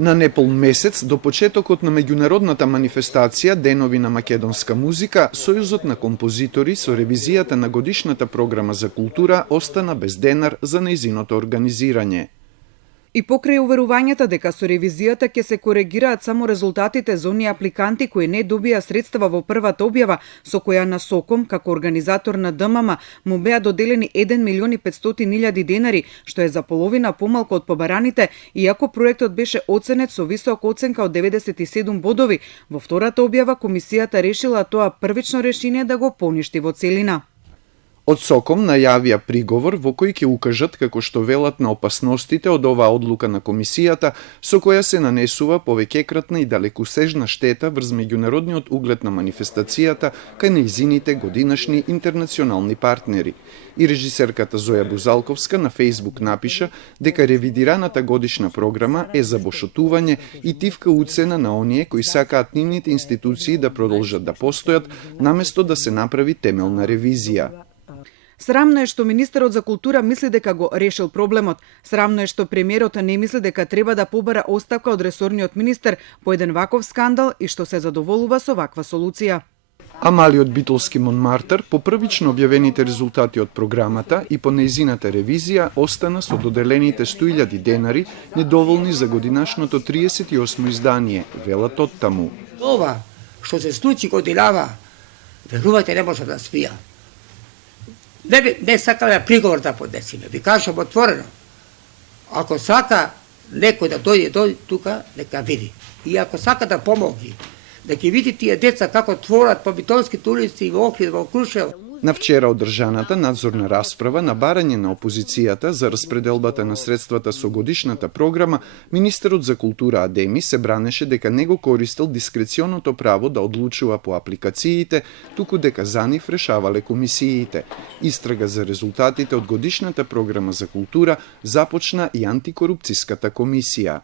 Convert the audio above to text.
На непол месец до почетокот на меѓународната манифестација Денови на македонска музика, Сојузот на композитори со ревизијата на годишната програма за култура остана без денар за нејзиното организирање. И покрај уверувањата дека со ревизијата ќе се коригираат само резултатите за оние апликанти кои не добија средства во првата објава, со која на СОКОМ, како организатор на ДММ, му беа доделени 1.500.000 денари, што е за половина помалку од побараните, иако проектот беше оценет со висока оценка од 97 бодови, во втората објава комисијата решила тоа првично решение да го поништи во целина. Од СОКОМ најавија приговор во кој ќе укажат како што велат на опасностите од оваа одлука на комисијата, со која се нанесува повеќекратна и далекусежна штета врз меѓународниот углед на манифестацијата кај нејзините годинашни интернационални партнери. И режисерката Зоја Бузалковска на Фејсбук напиша дека ревидираната годишна програма е забошотување и тивка уцена на оние кои сакаат нивните институции да продолжат да постојат, наместо да се направи темелна ревизија. Срамно е што министерот за култура мисли дека го решил проблемот. Срамно е што премиерот не мисли дека треба да побара оставка од ресорниот министер по еден ваков скандал и што се задоволува со ваква солуција. А малиот битолски Монмартар, по првично објавените резултати од програмата и по нејзината ревизија, остана со доделените 100.000 денари недоволни за годинашното 38 издание, велат од таму. Ова што се случи годинава, верувате, не може да спија. Не сакаме приговор да поднесиме. Ви кажам отворено. Ако сака некој да дојде тука, нека види. И ако сака да помогне, да ќе види тие деца како творат по битолските улици и во Охрид, во Крушево. На вчера одржаната надзорна расправа на барање на опозицијата за распределбата на средствата со годишната програма, министерот за култура Адеми се бранеше дека не го користел дискреционото право да одлучува по апликациите, туку дека за нив решавале комисиите. Истрага за резултатите од годишната програма за култура започна и антикорупцијската комисија.